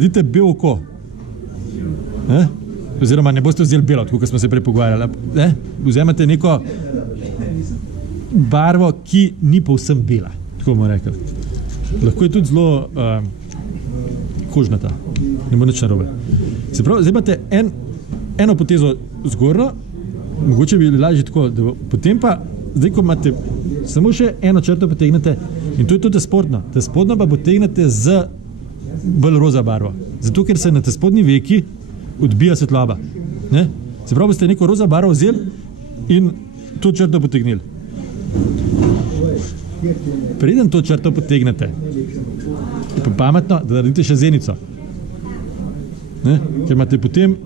naredite bel oko. Oziroma ne boste vzeli belo, tako kot smo se prej pogovarjali. Vzemate neko barvo, ki ni povsem bela, tako bomo rekli. Lahko je tudi zelo kožnata, ne bo nič narobe. Se pravi, zdaj imate eno potezo zgornjo, mogoče bi lažje tako, da potem pa, zdaj ko imate samo še eno črto potegnete in to je tudi spodnjo. Ta spodnjo pa potegnete z bolj roza barvo. Zato, ker se na te spodnji veki odbija svetloba. Ne? Se pravi, boste neko roza barvo vzeli in to črto potegnili. Preden to črto potegnete, je pa pametno, da naredite še zenico. Ne? Ker imate potem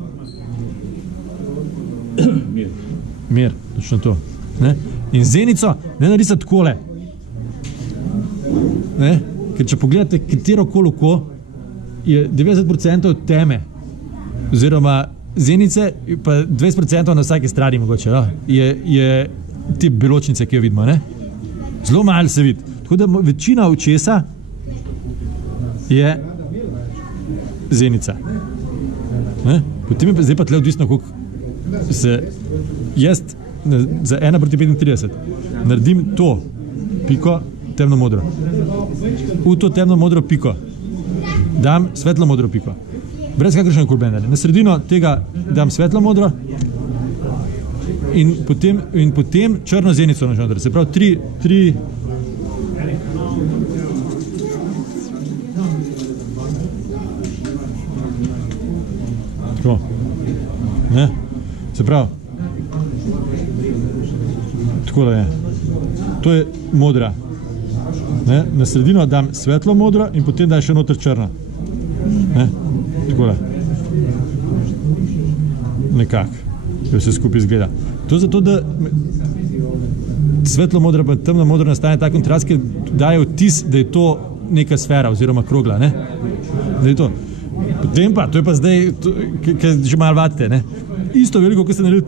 mir, točno to. Ne? In zenico ne naredite takole. Ne? Ker če pogledate katero koli oko, je 90% teme, oziroma zenice, pa 20% na vsaki strani mogoče, je te beločnice, ki jo vidimo. Ne? Zelo malo se vidi. Tako da večina očesa je zenica. Ne? Potem je zdaj pa tle odvisno, koliko se jaz za 1:35 naredim to piko temno modro. V to temno modro piko dam svetlo modro piko. Brez kakršnega kolbendarja. Na sredino tega dam svetlo modro in potem črno zenico na žodr. Se pravi, tri tako. Ne? Se pravi, tako da je. To je modra. Ne? Na sredino dam svetlo modro in potem dam še noter črno. Ne? Tako da. Nekako. Ker vse skupaj izgleda. To zato, da svetlo modro pa temno modro nastane ta kontrast, ki daje vtis, da je to neka sfera oziroma krogla. Ne? Da je to. Potem pa, to je pa zdaj, ki že malo vadite, ne? Isto veliko, ko ste naredili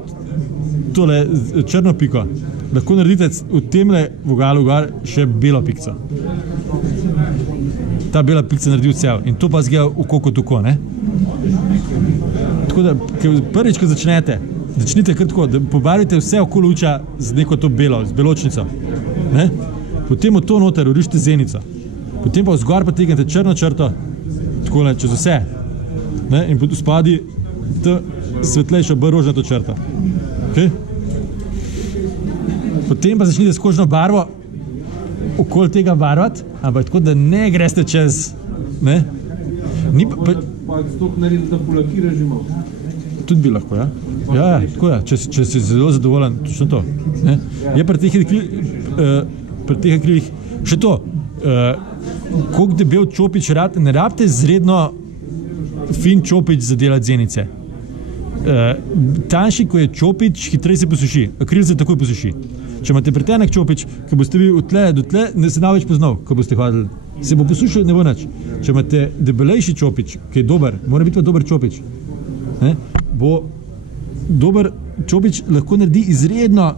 tole črno piko. Lahko naredite v temle vogalu gor še belo pikco. Ta bela pikca naredi vse in to pa zgleda oko kot oko, ne? Tako da, prvič, ko začnite kar tako, da pobarvite vse okolo oča z neko to belo, z beločnico. Ne? Potem v to noter urišite zenico. Potem pa vzgor potegnete črno črto, takole čez vse. Ne? In spadi to svetlejšo, bolj rožnato črto. Okay? Potem pa začnite s kožno barvo okoli tega barvati, ampak tako, da ne greste čez, ne? Pa stok narediti, da polakira že malo. Tudi bi lahko, ja? Ja, tako je, če si zelo zadovoljen, točno to. Ne? Je pri teh akrilih še to, koliko debel čopič ne rabite izredno fin čopič za delati zenice. Tanjši, ko je čopič, hitreje se posuši. Akril se takoj posuši. Če imate pretenek čopič, ki boste vi od tle do tle, ne se več poznal, ko boste hodili. Se bo posušil, ne bo nič. Če imate debelejši čopič, ki je dober, mora biti pa dober čopič, ne? Bo dober čopič lahko naredi izredno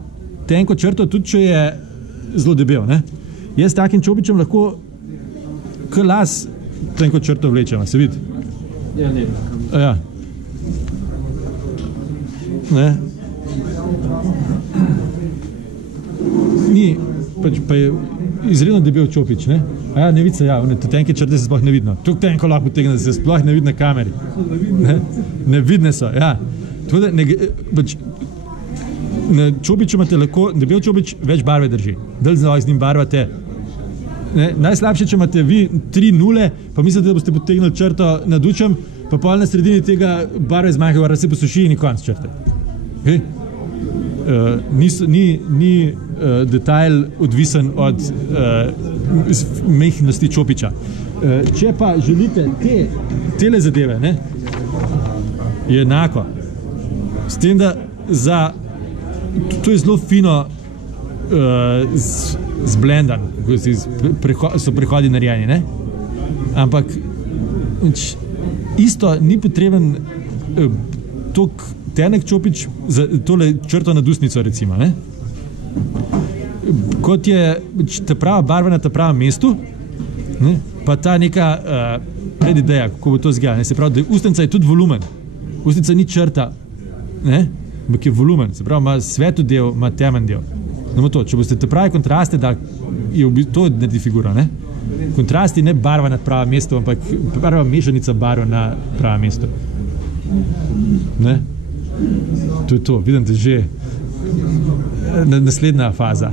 tenko črto, tudi če je zelo debel. Ne? Jaz s takim čopičem lahko k las tenko črto vlečem, se vidi? Ja, ne. Ja. Ne? Ni, pa je izredno debel čopič, ne? A ja, ne vidi se, ja, te tenke črte se sploh ne vidno. Tuk tenko lahko potegne, da se sploh ne vidi na kameri. Ne vidne so, ja. Tako da, na čopiču imate lahko, debel čopič več barve drži. Dalj znova z njim barvate. Ne? Najslabše, če imate vi 3 nule, pa mislite, da boste potegnili črto nad učem, pa pol na sredini tega barve zmanjka, da se posuši in konc črte. Okay? Ni detajl odvisen od mehnosti čopiča. Če pa želite tele zadeve, ne, je enako. S tem, da to je zelo fino zblendan, so prehodi narejeni, ne? Ampak isto ni potreben toliko tenek čopič za tole črto nad usnico, recimo, ne? Kot je ta prava barva na ta pravem mestu, ne? Pa ta neka ideja, kako bo to izgledalo. Se pravi, da ustnica je tudi volumen. Ustnica ni črta, ne? Ampak je volumen. Se pravi, ima svetu del, ima temen del. Znamo to, če boste te pravi kontraste, da je to naredi figura, ne? Kontrasti ne barva na pravem mestu, ampak prva mešanica barv na pravem mestu. Ne? To je to, vidim te že. Naslednja faza.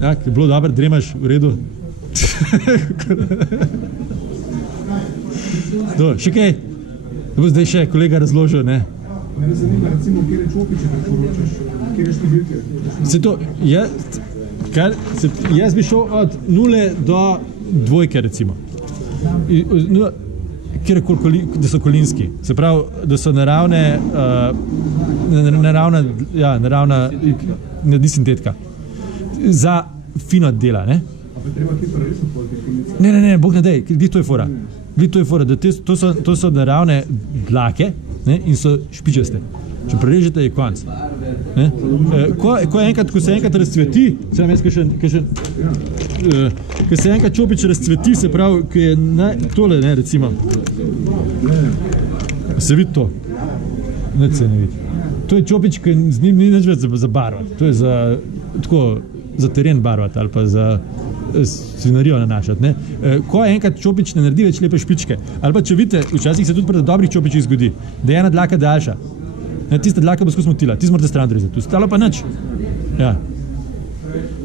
Ja, je bilo dobro, dremaš, v redu. Še kaj? Da bo zdaj še kolega razložil, ne? Mene zanima, recimo, kjer je čopiče priporočaš, kjer je številke. Se to, jaz bi šel od 0 do 2, recimo. Da so kolinski. Se pravi, da so naravna, ne sintetika. Za fino dela, ne? A pa treba ti pravilno politi konice? Ne, bog ne dej, to je fora. To je fora, da to so naravne dlake, ne, in so špičaste. Če prerežete, je konc. Ko se enkrat razcveti, ko se enkrat čopič razcveti, se pravi, ko je tole, ne, recimo, se vidi to? Nič se ne vidi. To je čopič, ki z njim ni nič več za barvati. To je za teren barvati ali pa za svinarijo nanašati. Ne? Ko enkrat čopič ne naredi več lepe špičke, ali pa če vidite, včasih se tudi pri dobrih čopičih zgodi, da je ena dlaka daljša. Tista dlaka bo skozi motila, ti morate stran drezati, ostalo pa nič. Ja.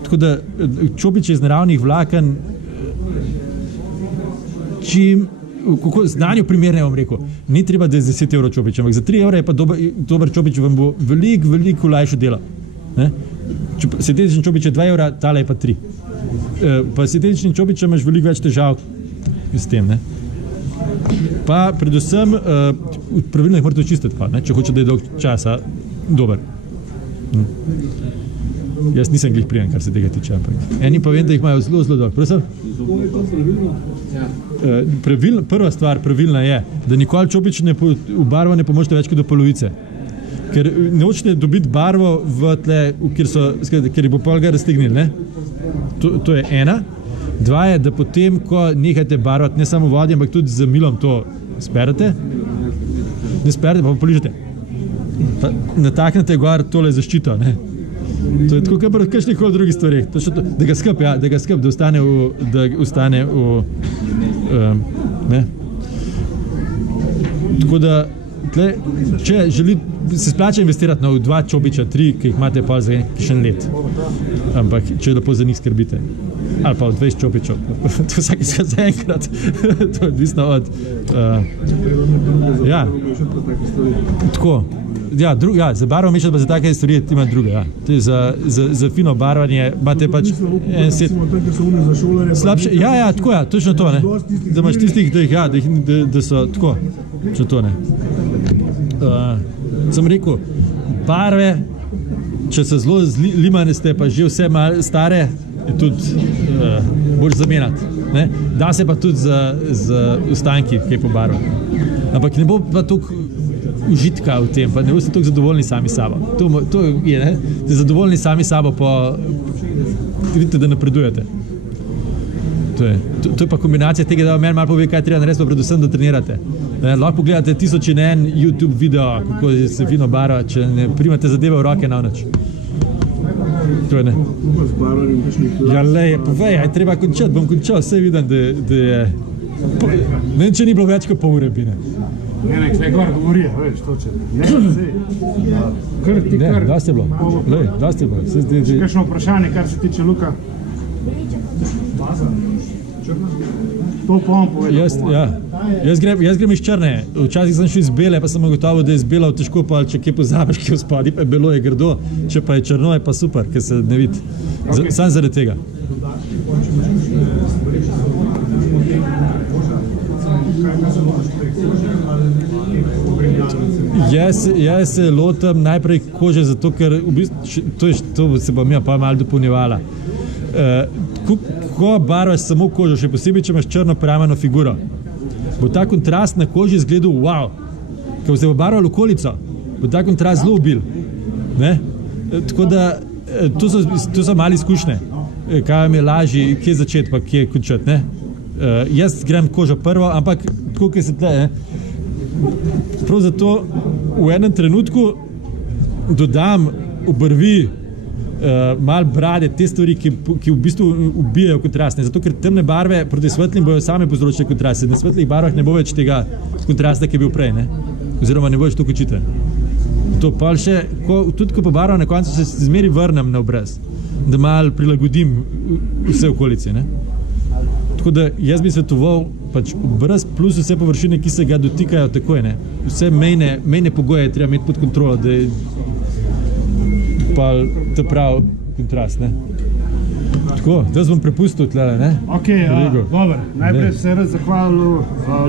Tako da čopič je iz naravnih vlaken, čim, kako znanju primerne vam rekel, ni treba, da je 10 evrov čopič, ampak za 3 evre je pa dober čopič, vam bo veliko olajšal delo. Sintetični čopič je 2 evra, tale je pa 3. Pa sintetični čopič imaš veliko več težav s tem, ne? Pa predvsem pravilno jih morate očistiti, če hoče, da je dolg časa dober. Jaz nisem glih prijem, kar se tega tiče, ampak eni pa vem, da jih imajo zelo dobro. Prosim? Kako je to pravilno? Prva stvar pravilna je, da nikoli čopič v barvo ne pomožete več kot do polovice. Ker ne hočete dobiti barvo v tle, kjer bo pol ga raztegnili, ne? To je ena. 2 je, da potem, ko nehate barvati, ne samo v vodi, ampak tudi z milom to sperete. Ne sperete, pa poližete. Pa nataknete gor tole zaščito, ne? To je tako, kot pri kakšnih drugih stvarih. Da ga skrb, da ostane v ne? Tako da, če se splača investirati v 2 čopiča, 3, ki jih imate pa za kakšen let. Ampak, če lepo za njih skrbite. Ali pa 20 čopičov. To vsak izgled za enkrat. To je odvisno od... Ja. Tako. Ja, za barvo mešati pa za take stvari ima druge, ja. To je za fino barvanje, imate pač en set... Slabše, ja, tako ja, točno to, ne. Da imaš tistih, da so tako. Točno to, ne. Sem rekel, barve, če so zelo limane ste, pa že vse malo stare, je tudi boš zamenjati. Da se pa tudi z ostanki kaj pobarvati. Ampak ne bo pa toliko užitka v tem, pa ne boste toliko zadovoljni sami sabo. To je, ne? Ste zadovoljni sami sabo, pa vidite, da napredujete. To je pa kombinacija tega, da vam meni malo pove, kaj treba narediti, pa predvsem, da trenirate. Lahko pogledate 1001 YouTube video, kako se fino barva, če ne primate zadeve v roke na noč. To je ne. Ja, lej, povej, treba končati, bom končal, vse vidim, da je... Ne vem, če ni bilo več kot pol ure, bine. Ne, kaj gor govori, veš, toče. Ne, da ste bilo. Lej, da ste bilo. Še kakšno vprašanje, kar se tiče Luka? To pa vam povedal. Jaz grem iz črne. Včasih sem šel iz bele, pa sem ugotovil, da je iz bela težko, pa če kje pozabiš, kje v spadi, pa je belo, je grdo. Če pa je črno, je pa super, ker se ne vidi. Sam zaradi tega. Jaz se lotam najprej kože, zato ker v bistvu, to se bom ja pa malo dopolnjevala. Ko barvaš samo kožo, še posebej, če imaš črno prameno figuro, bo ta kontrast na koži izgledal wow. Ko boste obarvali okolico, bo ta kontrast zelo ubil. Tako da, to so mali izkušnje. Kaj vam je lažje, kje začeti, pa kje končati, ne? jaz grem kožo prvo, ampak tako, kot se tle, prav zato v enem trenutku dodam obrvi, malo brade, te stvari, ki v bistvu ubijajo kontrastne. Zato, ker temne barve proti svetlim bojo same povzročile kontraste. Na svetlih barvah ne bo več tega kontrasta, ki je bil prej, ne? Oziroma ne bo več toliko očiten. To pa še, tudi ko pobarvam, na koncu se zmeri vrnem na obraz, da malo prilagodim vse okolice, ne? Tako da jaz bi svetoval pač obraz plus vse površine, ki se ga dotikajo takoj, ne? Vse mejne pogoje treba imeti pod kontrolo, da je pa to prav kontrast, ne? Tako, da bom prepustil tlele, ne? Ok, dobro. Najprej se raz zahvalil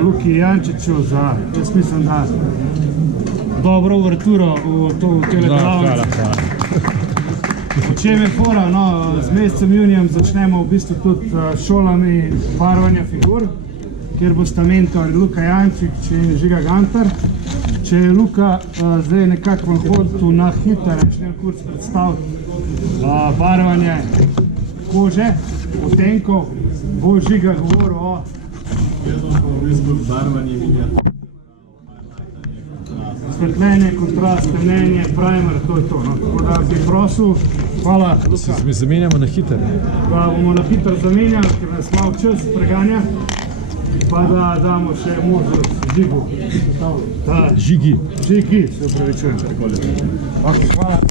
Luki Jančiču za, jaz mislim, da dobro uverturo v tele delavnice. Hvala. O čem je fora, no, z mesecem junijem začnemo v bistvu tudi šolami barvanja figur, kjer bosta mentor Luka Jančič in Žiga Gantar. Če je Luka zdaj nekako hotel na hiter kurs predstaviti barvanje kože, otenkov, bo Žiga govoril o svetljenje, kontrast, temnenje, primer, to je to. No. Tako da bi prosil, hvala Luka. Mi zamenjamo na hiter. Da bomo na hiter zamenjali, ker nas malo čas preganja, pa da damo še možnost Žigu. Žigi. Žigi, se upravičujem. Ok, hvala.